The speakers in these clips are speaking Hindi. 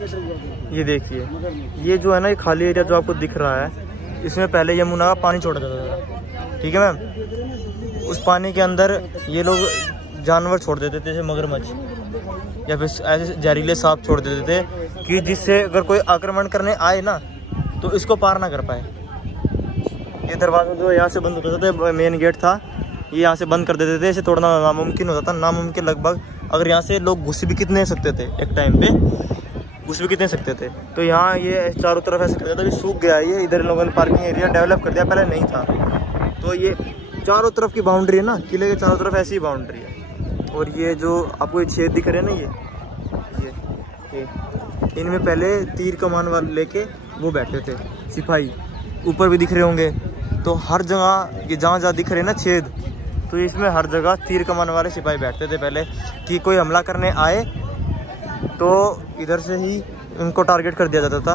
ये देखिए, ये जो है ना, ये खाली एरिया जो आपको दिख रहा है, इसमें पहले यमुना का पानी छोड़ा जाता था, ठीक है मैम। उस पानी के अंदर ये लोग जानवर छोड़ देते थे, जैसे मगरमच्छ या फिर ऐसे जहरीले सांप छोड़ देते थे कि जिससे अगर कोई आक्रमण करने आए ना तो इसको पार ना कर पाए। ये दरवाज़ा जो यहाँ से बंद होता था, मेन गेट था, ये यहाँ से बंद कर देते थे, इसे तोड़ना नामुमकिन होता था। नामुमकिन लगभग, अगर यहाँ से लोग घुस भी कितने सकते थे, एक टाइम पे घुस भी कितने सकते थे। तो यहाँ ये चारों तरफ ऐसे करता था, अभी सूख गया ये, इधर लोगों ने पार्किंग एरिया डेवलप कर दिया, पहले नहीं था। तो ये चारों तरफ की बाउंड्री है ना, किले के चारों तरफ ऐसी ही बाउंड्री है। और ये जो आपको ये छेद दिख रहे हैं ना, ये इनमें पहले तीर कमान वाले लेके वो बैठे थे सिपाही, ऊपर भी दिख रहे होंगे। तो हर जगह ये जहाँ जहाँ दिख रहे हैं ना छेद, तो इसमें हर जगह तीर कमान वाले सिपाही बैठते थे पहले, कि कोई हमला करने आए तो इधर से ही उनको टारगेट कर दिया जाता था,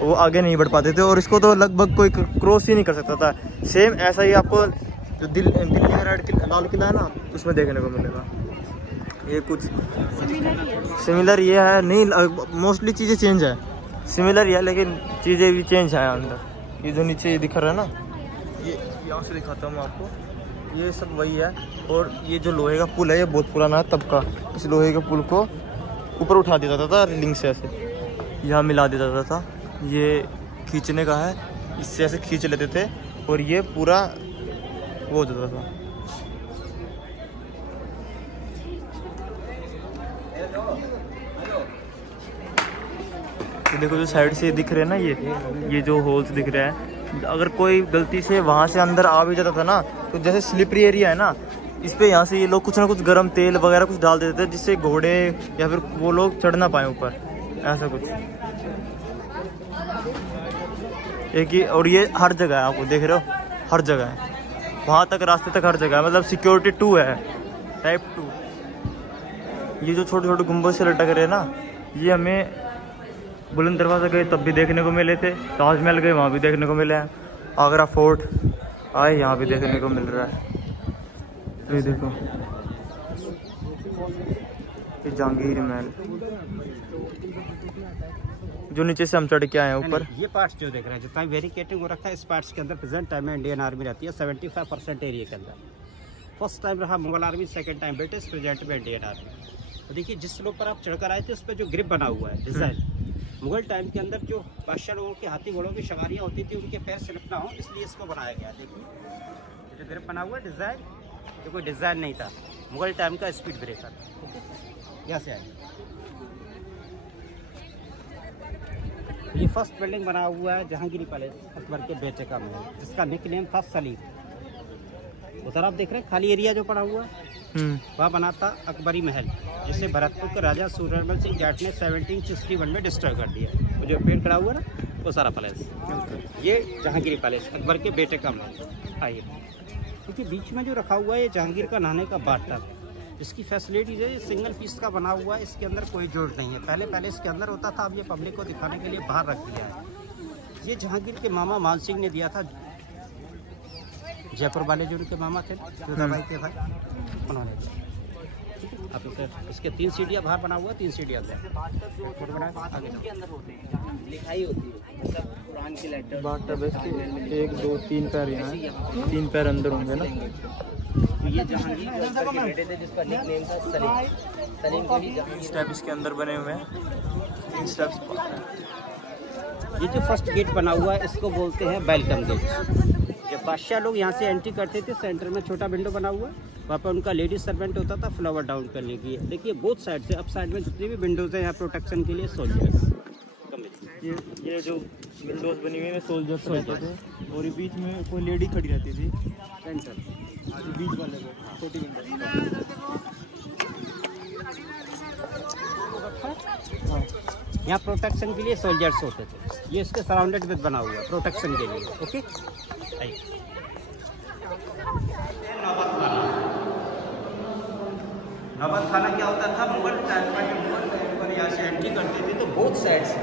वो आगे नहीं बढ़ पाते थे। और इसको तो लगभग कोई क्रॉस ही नहीं कर सकता था। सेम ऐसा ही आपको जो दिल्ली का लाल किला है ना, उसमें देखने को मिलेगा। ये कुछ सिमिलर ये है नहीं, मोस्टली चीज़ें चेंज है, सिमिलर ही है लेकिन चीज़ें भी चेंज है अंदर। ये जो नीचे ये दिख रहा है ना, ये यहाँ से दिखाता हूँ आपको, ये सब वही है। और ये जो लोहे का पुल है, ये बहुत पुराना है तब का। इस लोहे के पुल को ऊपर उठा दिया जाता था रिलिंग से, ऐसे यहाँ मिला दिया जाता था। ये खींचने का है, इससे ऐसे खींच लेते थे और ये पूरा वो हो जाता था। देखो जो साइड से दिख रहे हैं ना, ये जो होल्स दिख रहे हैं, अगर कोई गलती से वहाँ से अंदर आ भी जाता था ना, तो जैसे स्लिपरी एरिया है ना, इस पे यहाँ से ये लोग कुछ ना कुछ गर्म तेल वगैरह कुछ डाल देते थे, जिससे घोड़े या फिर वो लोग चढ़ ना पाए ऊपर, ऐसा कुछ। एक ही, और ये हर जगह है, आपको देख रहे हो, हर जगह है, वहाँ तक रास्ते तक हर जगह है, मतलब सिक्योरिटी 2 है, टाइप 2। ये जो छोटे छोटे गुंबद से लटक रहे हैं ना, ये हमें बुलंद दरवाज़ा गए तब भी देखने को मिले थे, ताजमहल गए वहाँ भी देखने को मिले हैं, आगरा फोर्ट आए यहाँ भी देखने को मिल रहा है। ये देखो, ये जहांगीर महल जो नीचे से हम चढ़ के आए हैं ऊपर। ये पार्ट्स जो देख रहे हैं, जितना वेरिकेटिंग हो रखा है, इस पार्ट्स के अंदर प्रेजेंट टाइम में इंडियन आर्मी रहती है 75% एरिया के अंदर। फर्स्ट टाइम रहा Mughal army, second time British, present में इंडियन आर्मी। तो देखिए जिस लोग पर आप चढ़कर आए थे उस पर जो ग्रिप बना हुआ है डिजाइन, मुगल टाइम के अंदर जो बादशाह लोगों के हाथी घोड़ों की सवारियाँ होती थी, उनके पैर स्लिप ना हो, इसलिए इसको बनाया गया। देखिए जो ग्रिप बना हुआ है डिजाइन, जो कोई डिजाइन नहीं था, मुगल टाइम का स्पीड ब्रेकर। यहाँ से आएंगे, ये फर्स्ट बिल्डिंग बना हुआ है जहांगीर पैलेस, अकबर के बेटे का महल, जिसका निकनेम था सलीम। उधर आप देख रहे हैं खाली एरिया जो पड़ा हुआ है, वहाँ बना था अकबरी महल, जिसे भरतपुर के राजा सूरजमल सिंह जाट ने 1761 में डिस्ट्रॉय कर दिया। वो जो पेड़ खड़ा हुआ ना, वो सारा पैलेस, ये जहांगीर पैलेस, अकबर के बेटे का महल। आइए, क्योंकि बीच में जो रखा हुआ है ये जहांगीर का नहाने का बाथटब, इसकी फैसिलिटीज है, सिंगल पीस का बना हुआ है, इसके अंदर कोई जोड़ नहीं है। पहले पैलेस के अंदर होता था, अब ये पब्लिक को दिखाने के लिए बाहर रख दिया है। ये जहांगीर के मामा मान सिंह ने दिया था, जयपुर वाले जो उनके मामा थे, जोधाबाई के भाई, उन्होंने दिया। अब इसके 3 सीढ़ियाँ बाहर बना हुआ, 3 सीढ़ियाँ लिखाई होती है, मतलब कुरान की लेटर। बाथटब इसके 1 2 3 पैर यहाँ, 3 पैर अंदर होंगे ना। ये जहांगीर के बेटे थे, जिसका निकनेम था सलीम। सलीम को ही 3 स्टेप इसके अंदर बने हुए हैं, 3 स्टेप्स। ये जो फर्स्ट गेट बना हुआ है, इसको बोलते हैं वेलकम गेट। जब बादशाह लोग यहाँ से एंट्री करते थे, सेंटर में छोटा विंडो बना हुआ है, वहाँ पर उनका लेडीज सर्वेंट होता था फ्लावर डाउन करने की। देखिए बोथ साइड से, अप साइड में जितनी भी विंडोज हैं यहाँ प्रोटेक्शन के लिए सोल्जर्स। ये जो विंडोज बनी हुई है सोल्जर्स रहते थे, और ये बीच में कोई लेडी खड़ी रहती थी, सेंटर बीच वाले को छोटी विंडो। यहाँ प्रोटेक्शन के लिए सोल्जर्स होते थे। ये इसके सराउंडेड विद बना हुआ है प्रोटेक्शन के लिए। ओके, नौबत खाना क्या होता था, मुगल टाइम में मुगल टाइम पर यहाँ से एंट्री करते थे तो बोथ साइड से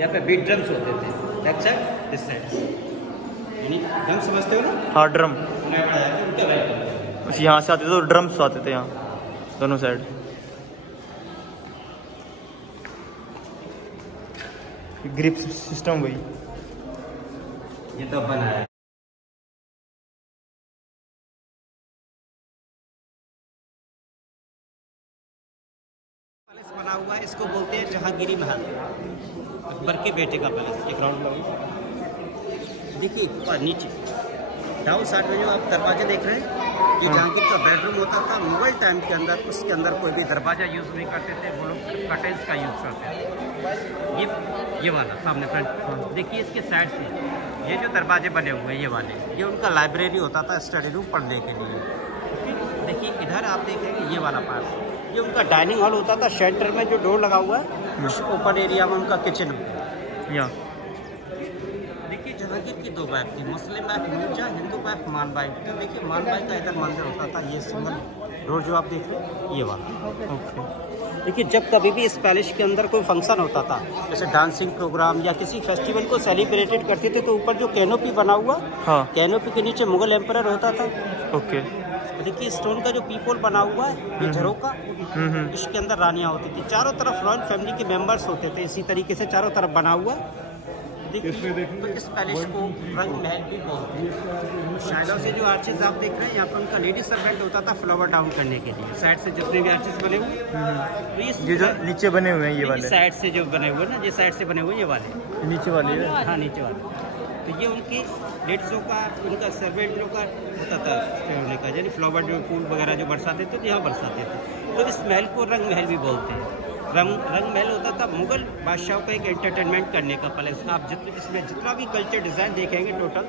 यहाँ पे बीट ड्रम्स होते थे, लेफ्ट साइड दिस साइड, यानी ड्रम समझते हो ना? हाँ, ड्रम। यहाँ से आते थे तो ड्रम्स आते थे यहाँ दोनों साइड। ग्रिप सिस्टम वही ये तो बना है। पैलेस बना हुआ है, इसको बोलते हैं जहांगीरी महल, अकबर के बेटे का पैलेस। एक राउंड देखिए ऊपर नीचे डाउन साइड में जो आप दरवाजे देख रहे हैं, ये जहांगीर का बेडरूम होता था मुगल टाइम के अंदर। उसके अंदर कोई भी दरवाजा यूज़ नहीं करते थे, वो लोग कर्टेन्स का यूज़ करते थे। ये वाला सामने फ्रंट देखिए, इसके साइड से ये जो दरवाजे बने हुए हैं ये वाले, ये उनका लाइब्रेरी होता था, स्टडी रूम पढ़ने के लिए। देखिए इधर आप देखेंगे ये वाला पार्ट, ये उनका डाइनिंग हॉल होता था। सेंटर में जो डोर लगा हुआ है, ओपन एरिया में उनका किचन या। देखिए जहांगीर की 2 वाइफ थी, मुस्लिम वाइफ नूरजहां, हिंदू वाइफ मानबाई। तो देखिए मानबाई का इधर मंदिर होता था, ये सिंगल डोर जो आप देख रहे हैं ये वाला। ओके। देखिए जब कभी भी इस पैलेस के अंदर कोई फंक्शन होता था, जैसे डांसिंग प्रोग्राम या किसी फेस्टिवल को सेलिब्रेटेड करते थे, तो ऊपर जो कैनोपी बना हुआ, हाँ, कैनोपी के नीचे मुगल एम्परर होता था। ओके। देखिए स्टोन का जो पीपोल बना हुआ है, ये झरोका, इसके अंदर रानियां होती थी। चारों तरफ रॉयल फैमिली के मेंबर्स होते थे, इसी तरीके से चारों तरफ बना हुआ। देखिए तो इस पैलेस को रंग महल भी बोलते हैं। शायदों से जो आर्चेज आप देख रहे हैं, यहाँ पर उनका लेडीज सर्वेंट होता था फ्लावर डाउन करने के लिए। साइड से जितने भी आर्चेज बने हुए, तो ये जो नीचे बने हुए हैं ये वाले, साइड से जो बने हुए ना, ये साइड से बने हुए ये वाले, नीचे वाले, हाँ नीचे वाले। तो ये उनकी लेडीज़ों का, उनका सर्वेंट लोग का होता था होने का, यानी फ्लावर जो फूल वगैरह जो बरसाते थे, तो यहाँ बरसाते थे। तो इस महल को रंग महल भी बोलते हैं। रंग महल होता था मुगल बादशाहों का एक एंटरटेनमेंट करने का पैलेस। आप इसमें जितना भी कल्चर डिज़ाइन देखेंगे टोटल,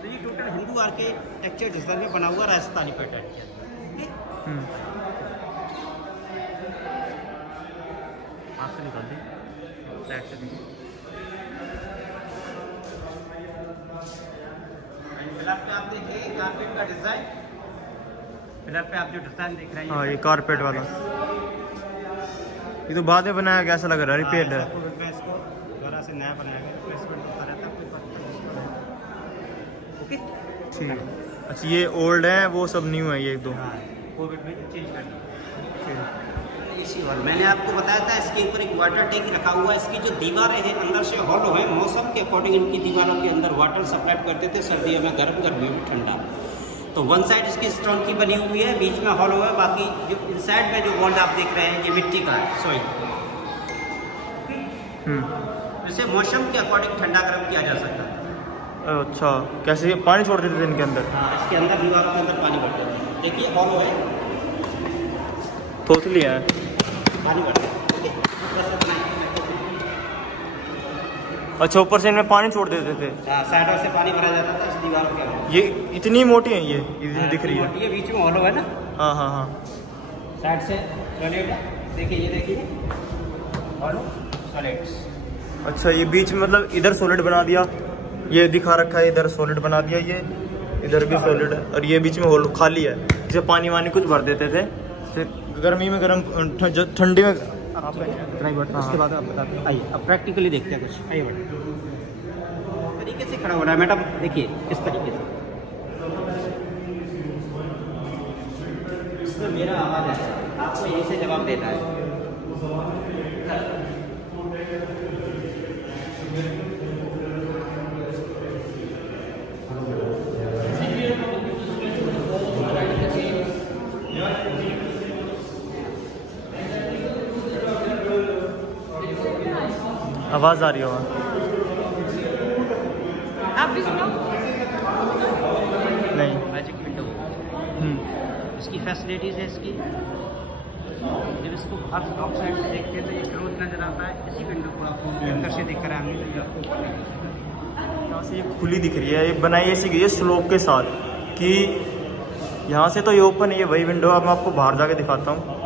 तो ये टोटल हिंदू आर्किटेक्चर डिज़ाइन में बना हुआ राजस्थानी पैटर्न के। हाथ से निकाल दें, साइड से देखिए। पिलर पे आप देखिए कारपेट का डिज़ाइन, पिलर पे आप जो डिज़ाइन देख रहे हैं, हाँ ये कारपेट वाला, ये तो बाद में बनाया गया, ऐसा लग रहा है रिपेयर है। इसको दोबारा से नया बनाया गया, रिप्लेसमेंट होता रहता है। ओके ठीक है। अच्छा ये ओल्ड है, वो सब न्यू है, ये 1-2 कोविड में चेंज कर दिया। इसी हॉल मैंने आपको बताया था, इसके ऊपर एक वाटर टैंक रखा हुआ है। इसकी जो दीवारें हैं अंदर से हॉलो है, मौसम के अकॉर्डिंग इनकी दीवारों के अंदर वाटर सप्लाई करते थे, सर्दियों में गर्म, गर्मियों में ठंडा। तो वन साइड इसकी स्टोन की बनी हुई है, बीच में हॉलो है, बाकी जो इनसाइड में जो वॉल आप देख रहे हैं ये मिट्टी का है, सॉइल। इसे मौसम के अकॉर्डिंग ठंडा गर्म किया जा सकता है। अच्छा कैसे पानी छोड़ देते थे इनके अंदर? हाँ इसके अंदर दीवारों के अंदर पानी भरते थे। देखिए हॉलो है, तोतली है, पानी भरते हैं। अच्छा ऊपर से इनमें पानी छोड़ देते थे, साइडों से पानी भरा जाता था इस दीवारों के अंदर। ये इतनी मोटी है, ये दिख रही है, बीच में हॉलो है ना। हाँ हाँ हाँ। साइड से टॉयलेट देखिए, ये देखिए हॉलो टॉयलेट्स। अच्छा ये बीच में मतलब इधर सॉलिड बना दिया, ये दिखा रखा है, इधर सॉलिड बना दिया, ये इधर भी सॉलिड है, और ये बीच में हॉलो खाली है, जिसे पानी वानी कुछ भर देते थे। गर्मी में गर्म, ठंडी में उसके बाद आप बताते हैं। आइए अब प्रैक्टिकली देखते हैं कुछ। आइए बड़ा तरीके से खड़ा हो रहा है मैडम, देखिए इस तरीके से। इसमें मेरा आवाज़ है, आपको यहीं से जवाब देना है। आवाज़ आ रही होगा, आप भी सुनो। नहीं मैजिक विंडो, इसकी फैसिलिटीज़ है इसकी। जब इसको बाहर आउटसाइड से देखते हैं तो ये क्लोज नज़र आता है, इसी विंडो को आपको अंदर से देख कर आएंगे तो ये आपको ऊपर नहीं। यहाँ से ये खुली दिख रही है, ये बनाई ऐसी गई है स्लोप के साथ कि यहाँ से तो ये ओपन है, ये वही विंडो। अब मैं आपको बाहर जाके दिखाता हूँ,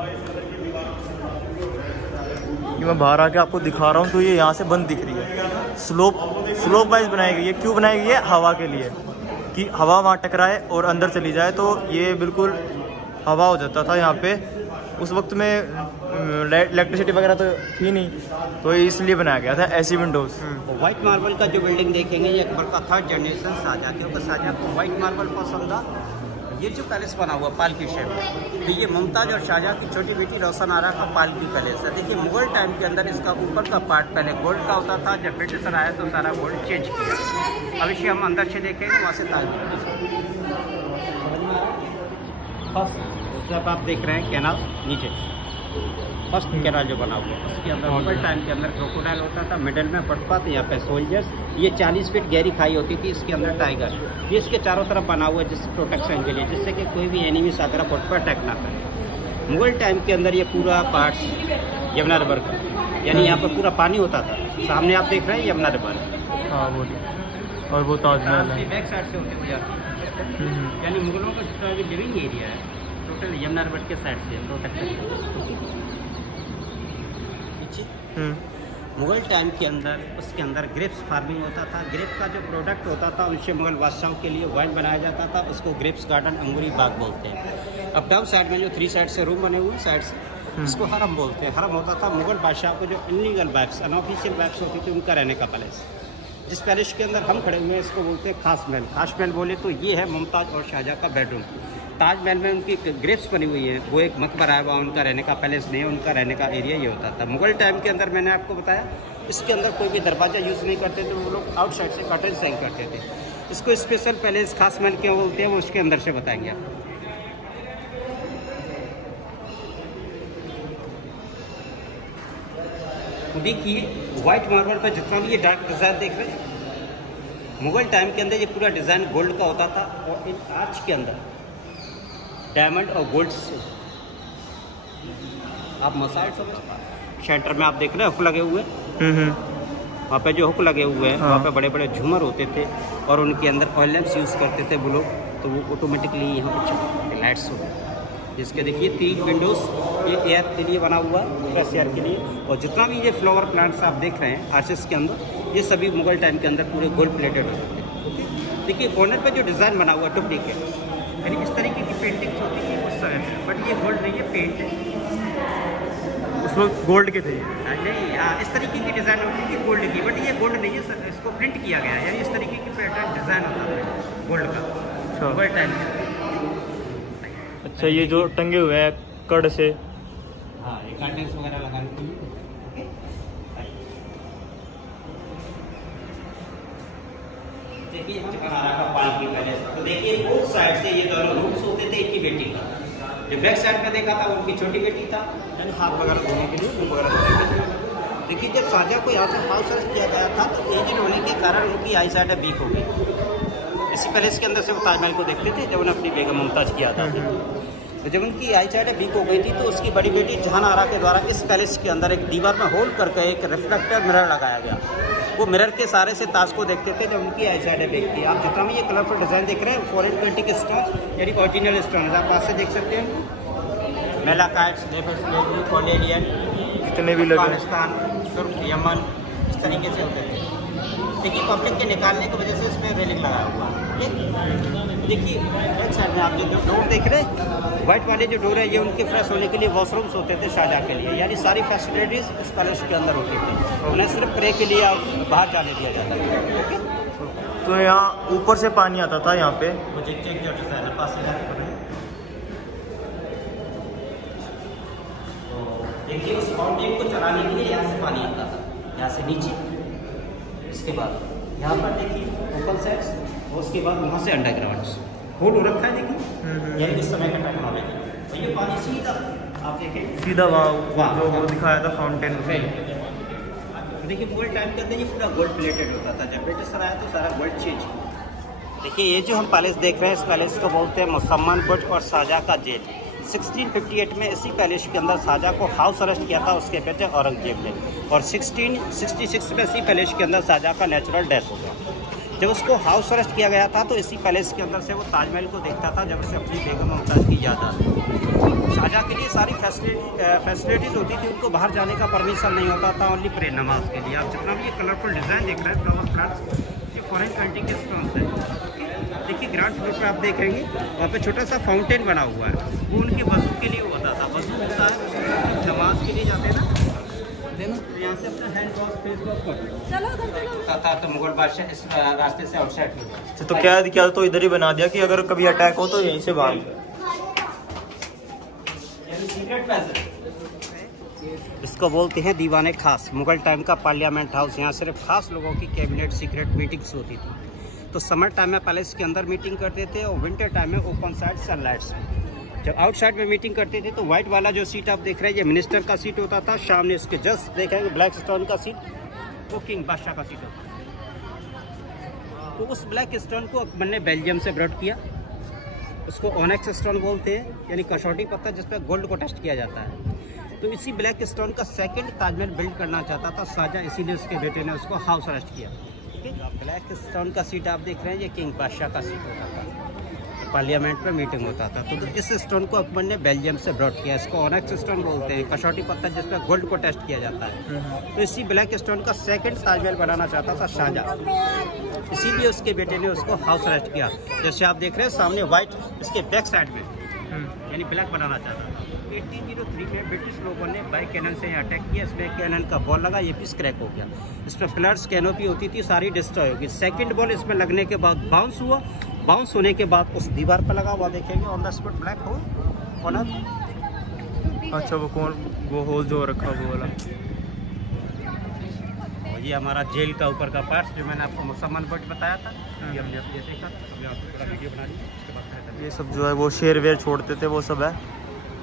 कि मैं बाहर आके आपको दिखा रहा हूँ, तो ये यहाँ से बंद दिख रही है। स्लोप वाइज बनाई गई है। क्यों बनाई गई है? हवा के लिए, कि हवा वहाँ टकराए और अंदर चली जाए, तो ये बिल्कुल हवा हो जाता था यहाँ पे। उस वक्त में इलेक्ट्रिसिटी वगैरह तो थी नहीं, तो इसलिए बनाया गया था ऐसी विंडोज़। व्हाइट मार्बल का जो बिल्डिंग देखेंगे, ये अकबर का 3rd जनरेशन शाहजहाँ, क्योंकि शाहजहाँ को व्हाइट मार्बल पसंद था। ये जो पैलेस बना हुआ पालकी शेप में, तो ये मुमताज़ और शाहजहाँ की छोटी बेटी रोशन आरा का पालकी पैलेस है। देखिए मुगल टाइम के अंदर इसका ऊपर का पार्ट पहले गोल्ड का होता था, जब ब्रिटिशर आया तो सारा गोल्ड चेंज किया। अब इसे हम अंदर से देखेंगे, वहाँ से ताजमहल फर्स्ट जब आप देख रहे हैं कैनाल नीचे फर्स्ट कैनाल जो बना हुआ है, उसके अंदर मुगल टाइम के अंदर क्रोकोडाइल होता था, मिडल में फुटपाथ, यहाँ पे सोल्जर्स, ये 40 फीट गहरी खाई होती थी, इसके अंदर टाइगर, ये इसके चारों तरफ बना हुआ है जिस प्रोटेक्शन के लिए, जिससे कि कोई भी एनिमीज आकर फुट पर अटैक ना करे। मुगल टाइम के अंदर ये पूरा पार्ट यमुना रिवर का, यानी यहाँ पर पूरा पानी होता था। सामने आप देख रहे हैं यमुना रिवर, हाँ वो, और वो ताजमहल है बैक साइड से होते हुए जाती है, यानी मुगलों का जितना भी लिविंग एरिया है टोटल यमुना रिवर के साइड से प्रोटेक्शन। मुगल टाइम के अंदर उसके अंदर ग्रेप्स फार्मिंग होता था। ग्रेप का जो प्रोडक्ट होता था उनसे मुगल बादशाहों के लिए वाइन बनाया जाता था, उसको ग्रेप्स गार्डन अंगूरी बाग बोलते हैं। अब डाउन साइड में जो 3 साइड से रूम बने हुए साइड से, इसको हरम बोलते हैं। हरम होता था मुगल बादशाह को जो इलीगल बैग्स, अनऑफिशियल बैग्स होती थी, उनका रहने का पैलेस। जिस पैलेस के अंदर हम खड़े हुए हैं इसको बोलते हैं खास महल। खास महल बोले तो ये है मुमताज़ और शाहजहाँ का बेडरूम। ताजमहल में उनकी ग्रेप्स बनी हुई है, वो एक मकबरा है, वहाँ उनका रहने का पैलेस नहीं है, उनका रहने का एरिया ये होता था। मुगल टाइम के अंदर मैंने आपको बताया इसके अंदर कोई भी दरवाज़ा यूज़ नहीं करते थे, वो लोग आउटसाइड से कर्टन सेंग करते थे। इसको स्पेशल पैलेस खास महल क्यों बोलते हैं वो उसके अंदर से बताएंगे आप। देखिए व्हाइट मार्बल पर जितना भी ये डार्क डिज़ाइन देख रहे हैं, मुगल टाइम के अंदर ये पूरा डिज़ाइन गोल्ड का होता था, और इन आर्च के अंदर डायमंड और गोल्ड से आप मसाइल समझ पा। सेंटर में आप देख रहे हैं हुक लगे हुए, वहाँ पे जो हुक लगे हुए हैं, वहाँ पे बड़े बड़े झूमर होते थे, और उनके अंदर ऑयल लैंप्स यूज़ करते थे वो लोग, तो वो ऑटोमेटिकली यहाँ पर चमकते लाइट्स हो। जिसके देखिए 3 विंडोज़, ये एयर के लिए बना हुआ है, फ्रेश एयर के लिए। और जितना भी ये फ्लावर प्लांट्स आप देख रहे हैं आर्चेस के अंदर, ये सभी मुगल टाइम के अंदर पूरे गोल्ड प्लेटेड होते थे। देखिए कॉर्नर पर जो डिज़ाइन बना हुआ है डुप्लीकेट, यानी इस तरीके की पेंटिंग्स होती है उस समय, बट ये गोल्ड नहीं है, पेंट है। उसमें गोल्ड के थे नहीं, हाँ इस तरीके की डिज़ाइन होती थी गोल्ड की, बट ये गोल्ड नहीं है सर, इसको प्रिंट किया गया है, यानी इस तरीके की पैटर्न डिज़ाइन होता था गोल्ड का मुगल टाइम में। अच्छा, ये जो टंगे हुए हैं कड़ से, हाँ ये कर्टेंस वगैरह लगाने के लिए। देखिए जहानारा का पालकी पैलेस, तो देखिए बोथ साइड से ये दोनों रूम्स होते थे एक ही बेटी का। जो बैक साइड में देखा था उनकी छोटी बेटी था, यानी हाथ वगैरह धोने के लिए, मुँह वगैरह धोने के लिए। देखिए जब शाहजहाँ को यहाँ से हाउस अरेस्ट किया गया था तो एजेड होने के कारण उनकी आई साइड वीक हो गई। इसी पैलेस के अंदर से वो ताजमहल को देखते थे जब उन्हें अपनी बेगम मुमताज़ किया था। तो जब उनकी आई साइड वीक हो गई थी तो उसकी बड़ी बेटी जहानारा के द्वारा इस पैलेस के अंदर एक दीवार में होल करके एक रिफ्लेक्टर मिरर लगाया गया। वो मिरर के सारे से ताज को देखते थे जब उनकी आई साइड वीक थी। आप जितना भी ये कलरफुल डिज़ाइन देख रहे हैं फॉरेन कंट्री के स्टोन, यानी ओरिजिनल स्टोन, आप पास से देख सकते हैं। मेलाकाइट्स, कॉलेडियन, जितने भी लगे, अफगानिस्तान, तुर्क, यमन, इस तरीके से होते थे। देखिए पब्लिक के निकालने की वजह से इसमें रेलिंग लगाया हुआ है। देखिए बैक साइड में आप जो डोर देख रहे हैं, व्हाइट वाले जो डोर है, ये उनके फ्रेश होने के लिए वॉशरूम्स होते थे शाहजहाँ के लिए, यानी सारी फैसिलिटीज़ इस पैलेस के अंदर होती थी। उन्हें सिर्फ प्रे के लिए बाहर जाने दिया जाता था। ओके, तो यहाँ ऊपर से पानी आता था यहाँ पे, मुझे चेक जो डिज़ाइन है पास से जाके पकड़े। देखिए उस फाउंटेन को चलाने के लिए यहाँ से पानी आता था, यहाँ से नीचे। इसके बाद यहाँ पर देखिए ओपन सेट्स, और उसके बाद वहाँ से अंडरग्राउंड होल हो रखा है। देखिए यानी इस समय का टेक्नोलॉजी, तो ये पानी सीधा आप देखें सीधा वहाँ जो वो दिखाया था फाउंटेन से। देखिए मुगल टाइम के अंदर ये पूरा गोल्ड प्लेटेड होता था, जब ब्रिटिशर आया तो सारा गोल्ड चेंज। देखिए ये जो हम पैलेस देख रहे हैं, इस पैलेस को बोलते हैं मुसम्मान बुर्ज और शाहजहाँ का जेल। 1658 में इसी पैलेस के अंदर शाहजहाँ को हाउस अरेस्ट किया था उसके बेटे औरंगजेब ने, और 1666 में इसी पैलेस के अंदर शाहजहाँ का नेचुरल डेथ हो गया। जब उसको हाउस अरेस्ट किया गया था तो इसी पैलेस के अंदर से वो ताजमहल को देखता था जब उसे अपनी बेगम मुमताज़ की याद आती। शाहजहाँ के लिए सारी फैसिलिटीज़ होती थी, उनको बाहर जाने का परमिशन नहीं होता था, ओनली प्रे नमाज के लिए। आप जितना भी ये कलरफुल डिज़ाइन देख रहे हैं फ्लावर प्लांट्स, ये फॉरेन कंट्री के स्टोन्स हैं। देखिए ग्राउंड फ्लोर पर आप देखेंगे वहाँ पे छोटा सा फाउंटेन बना हुआ है, वो उनके वजू के लिए होता था। वजू होता है नमाज के लिए जाते हैं ना, यहाँ यहाँ से अपना हैंड वॉश फेस वॉश कर था तो मुगल बादशाह इस रास्ते से आउटसाइड में। तो क्या किया तो इधर ही बना दिया कि अगर कभी अटैक हो तो यहीं से भाग। इसको बोलते हैं दीवाने खास। मुगल टाइम का पार्लियामेंट हाउस, यहाँ सिर्फ खास लोगों की कैबिनेट सीक्रेट मीटिंग्स होती थी। तो समर टाइम में पैलेस के अंदर मीटिंग करते थे और विंटर टाइम में ओपन साइड सनलाइट्स में। जब आउटसाइड में मीटिंग करते थे तो व्हाइट वाला जो सीट आप देख रहे हैं ये मिनिस्टर का सीट होता था। सामने इसके जस्ट देखेंगे ब्लैक स्टोन का सीट, वो किंग बादशाह का सीट होता था। तो उस ब्लैक स्टोन को अकबर ने बेल्जियम से ब्रॉड किया। उसको ऑनेक्स स्टोन बोलते हैं, यानी कसौटी पत्थर जिस पर गोल्ड को टेस्ट किया जाता है। तो इसी ब्लैक स्टोन का सेकंड ताजमहल बिल्ड करना चाहता था शाहजहां, इसीलिए उसके बेटे ने उसको हाउस अरेस्ट किया। ब्लैक स्टोन का सीट आप देख रहे हैं ये किंग बादशाह का सीट होता था, पार्लियामेंट में मीटिंग होता था। तो इस स्टोन को अकबर ने बेल्जियम से ब्रॉड किया। इसको ऑनेक्स स्टोन बोलते हैं, कसौटी पत्थर जिस पर गोल्ड को टेस्ट किया जाता है। तो इसी ब्लैक स्टोन का सेकंड ताजमहल बनाना चाहता था शाहजहां, इसीलिए उसके बेटे ने उसको हाउस अरेस्ट किया। जैसे आप देख रहे हैं सामने व्हाइट इसके बैक साइड में, यानी ब्लैक बनाना चाहता था। 1803 में ब्रिटिश लोगों ने बाई कैनन से अटैक किया। इसमें कैनन का बॉल लगा, ये पीस क्रैक हो गया। इसमें पिलर्स कैनोपी होती थी सारी डिस्ट्रॉय होगी। सेकंड बॉल इसमें लगने के बाद बाउंस हुआ, बाउंस होने के बाद उस दीवार पर लगा हुआ देखेंगे on the spot black hole corner. अच्छा वो होल जो रखा वो वाला, ये हमारा जेल का ऊपर का पार्ट जो मैंने आपको मुसलमान बोर्ड बताया था। ये हमने देखा, हमने आपको थोड़ा वीडियो बना ली, उसके बाद ये सब जो है वो शेर वेर छोड़ते थे वो सब है।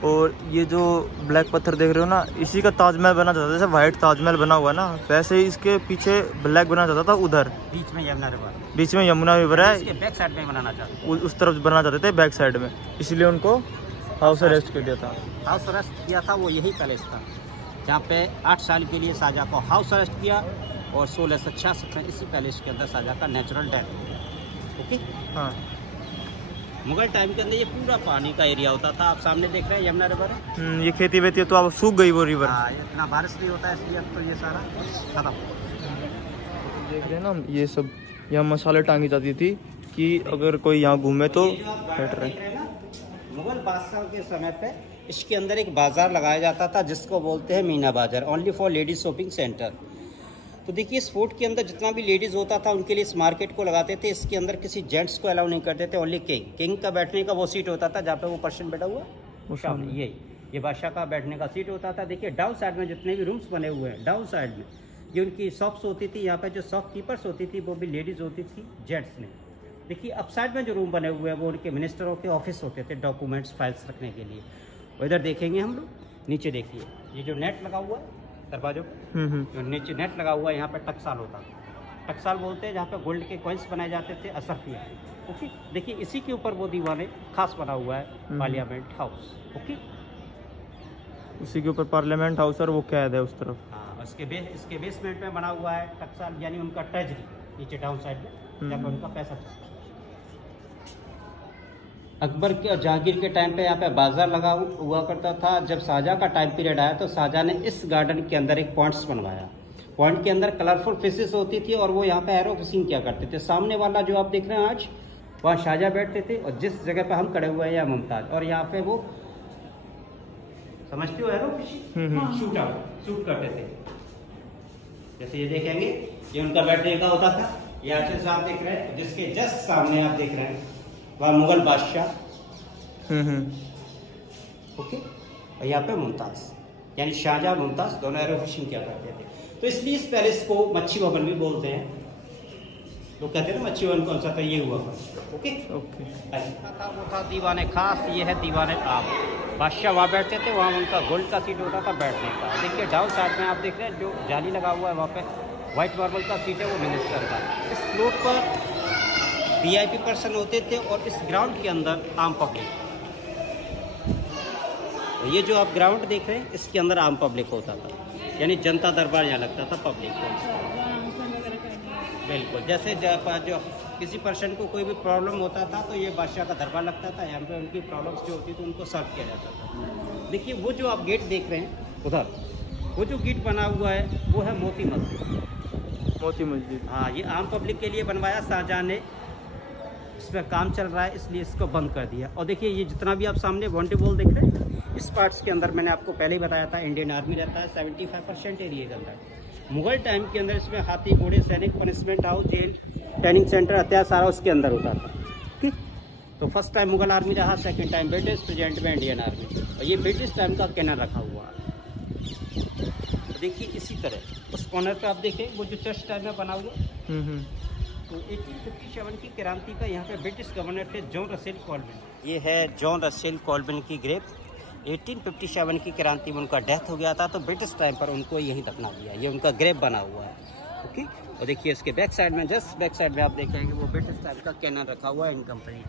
और ये जो ब्लैक पत्थर देख रहे हो ना, इसी का ताजमहल बना चाहता था। जैसे वाइट ताजमहल बना हुआ ना, वैसे ही इसके पीछे ब्लैक बना चाहता था। उधर बीच में यमुना रिवर, बीच में यमुना रिवर है, इसके बैक साइड में बनाना चाहते, उस तरफ बनाना चाहते थे बैक साइड में, इसलिए उनको हाउस अरेस्ट कर दिया था। हाउस अरेस्ट किया था वो यही पैलेस था जहाँ पे 8 साल के लिए शाहजहां को हाउस अरेस्ट किया और 1666 में इसी पैलेस के अंदर शाहजहां का नेचुरल डेथ हो गया। ओके, हाँ। मुगल टाइम के अंदर ये पूरा पानी का एरिया होता था। आप सामने देख रहे हैं यमुना रिवर है। ये खेती वेती तो अब सूख गई वो रिवर। हाँ, इतना बारिश नहीं होता है इसलिए अब तो ये सारा खत्म। देख रहे हैं ना, ये सब यहाँ मसाले टांगी जाती थी कि अगर कोई यहाँ घूमे तो बैठ रहे। मुगल बादशाह के समय पे इसके अंदर एक बाजार लगाया जाता था जिसको बोलते हैं मीना बाजार, only for ladies shopping centre. तो देखिए इस फोर्ट के अंदर जितना भी लेडीज़ होता था उनके लिए इस मार्केट को लगाते थे। इसके अंदर किसी जेंट्स को अलाउ नहीं करते थे, ओनली किंग का बैठने का वो सीट होता था जहाँ पे वो पर्सन बैठा हुआ वो सामने ये बादशाह का बैठने का सीट होता था। देखिए डाउन साइड में जितने भी रूम्स बने हुए हैं, डाउन साइड में ये उनकी शॉप्स होती थी। यहाँ पे जो शॉपकीपर्स होती थी वो भी लेडीज़ होती थी, जेंट्स ने। देखिए अप साइड में जो रूम बने हुए हैं वो उनके मिनिस्टरों के ऑफिस होते थे, डॉक्यूमेंट्स फाइल्स रखने के लिए। और इधर देखेंगे हम लोग, नीचे देखिए ये जो नेट लगा हुआ है दरवाजों पर, जो नीचे नेट लगा हुआ है यहाँ पे टकसाल होता है। टकसाल बोलते हैं जहाँ पे गोल्ड के कॉइन्स बनाए जाते थे, असरफिया। ओके, देखिए इसी के ऊपर वो दीवाने खास बना हुआ है पार्लियामेंट हाउस। ओके, उसी के ऊपर पार्लियामेंट हाउस और वो कैद है उस तरफ। हाँ, इसके बेसमेंट में बना हुआ है टकसाल, यानी उनका ट्रेजरी नीचे डाउन साइड में जहाँ पर उनका पैसा चलता है। अकबर के और जहांगीर के टाइम पे यहाँ पे बाजार लगा हुआ करता था। जब शाहजहां का टाइम पीरियड आया तो शाहजहां ने इस गार्डन के अंदर एक पॉइंट्स बनवाया। पॉइंट के अंदर कलरफुल फिशेस होती थी और वो यहाँ पे एरो फिशिंग किया करते थे। सामने वाला जो आप देख रहे हैं आज, वहाँ शाहजहां बैठते थे और जिस जगह पे हम खड़े हुए हैं यहाँ मुमताज, और यहाँ पे वो समझते हो एरो फिशिंग शूट करते थे। जैसे ये देखेंगे ये उनका बैठने का होता था। ये आखिर आप देख रहे हैं जिसके जस्ट सामने आप देख रहे हैं वह मुगल बादशाह, ओके, और यहाँ पे मुमताज, यानी शाहजहां मुमताज दोनों एरो फिशिंग किया करते थे। तो इसलिए इस पैलेस को मच्छी भवन भी बोलते हैं। लोग कहते हैं ना मच्छी भवन कौन सा था, ये हुआ। ओके ओके, वो था दीवाने खास, ये है दीवाने आम। बादशाह वहाँ बैठते थे, वहाँ उनका गोल्ड का सीट होता था बैठने का। देखिए डाउन साइड में आप देख रहे हैं जो जाली लगा हुआ है वहाँ पे व्हाइट मार्बल का सीट है वो मिनिस्टर का। इस फ्लोर पर VIP पर्सन होते थे और इस ग्राउंड के अंदर आम पब्लिक। ये जो आप ग्राउंड देख रहे हैं इसके अंदर आम पब्लिक होता था, यानी जनता दरबार यहाँ लगता था पब्लिक को। बिल्कुल, जैसे जो किसी पर्सन को कोई भी प्रॉब्लम होता था तो ये बादशाह का दरबार लगता था, यहाँ पे उनकी प्रॉब्लम्स जो होती थी उनको सॉल्व किया जाता था। देखिए वो जो आप गेट देख रहे हैं उधर, वो जो गेट बना हुआ है वो है मोती मस्जिद। हाँ, ये आम पब्लिक के लिए बनवाया शाहजहां ने। इस पर काम चल रहा है इसलिए इसको बंद कर दिया। और देखिए ये जितना भी आप सामने वांटे वॉल देख रहे हैं, इस पार्ट्स के अंदर मैंने आपको पहले ही बताया था इंडियन आर्मी रहता है, 75% एरिया के अंदर। मुगल टाइम के अंदर इसमें हाथी घोड़े सैनिक punishment house jail training centre हथियार सारा उसके अंदर होता था। ठीक, तो फर्स्ट टाइम मुगल आर्मी रहा, सेकंड टाइम ब्रिटिश, प्रेजेंट में इंडियन आर्मी। और ये ब्रिटिश टाइम का कैनन रखा हुआ है। देखिए इसी तरह उस कॉर्नर पे आप देखें वो जो चर्च टाइप में बना हुआ, तो 1857 की क्रांति का यहाँ पे ब्रिटिश गवर्नर थे जॉन रसेल कॉल्विन। ये है जॉन रसेल कॉल्विन की ग्रेव। 1857 की क्रांति में उनका डेथ हो गया था, तो ब्रिटिश टाइम पर उनको यहीं दफना दिया। ये उनका ग्रेव बना हुआ है। ओके, और देखिए इसके बैक साइड में, जस्ट बैक साइड में आप देखेंगे वो ब्रिटिश टाइम का कैनन रखा हुआ है, इनकम्प्लीट।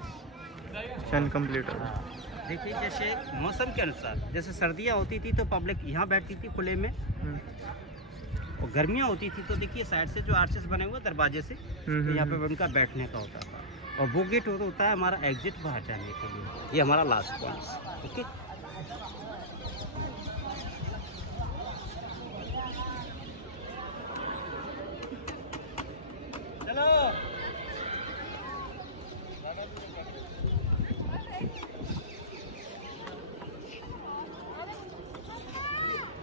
देखिए जैसे मौसम के अनुसार, जैसे सर्दियाँ होती थी तो पब्लिक यहाँ बैठती थी खुले में, और गर्मियाँ होती थी तो देखिए साइड से जो आर्चेस बने हुए दरवाजे से, तो यहाँ पे उनका बैठने का होता था। और वो गेट होता है हमारा एग्जिट बाहर जाने के लिए। ये हमारा लास्ट पॉइंट। ओके, चलो।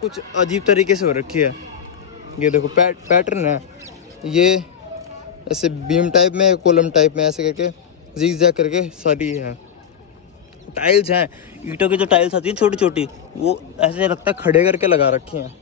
कुछ अजीब तरीके से हो रखी है। ये देखो पैटर्न है, ये ऐसे बीम टाइप में, कॉलम टाइप में, ऐसे करके ज़िगज़ैग करके सारी है। टाइल्स हैं, ईंटों की जो टाइल्स आती है छोटी छोटी, वो ऐसे लगता है खड़े करके लगा रखी हैं।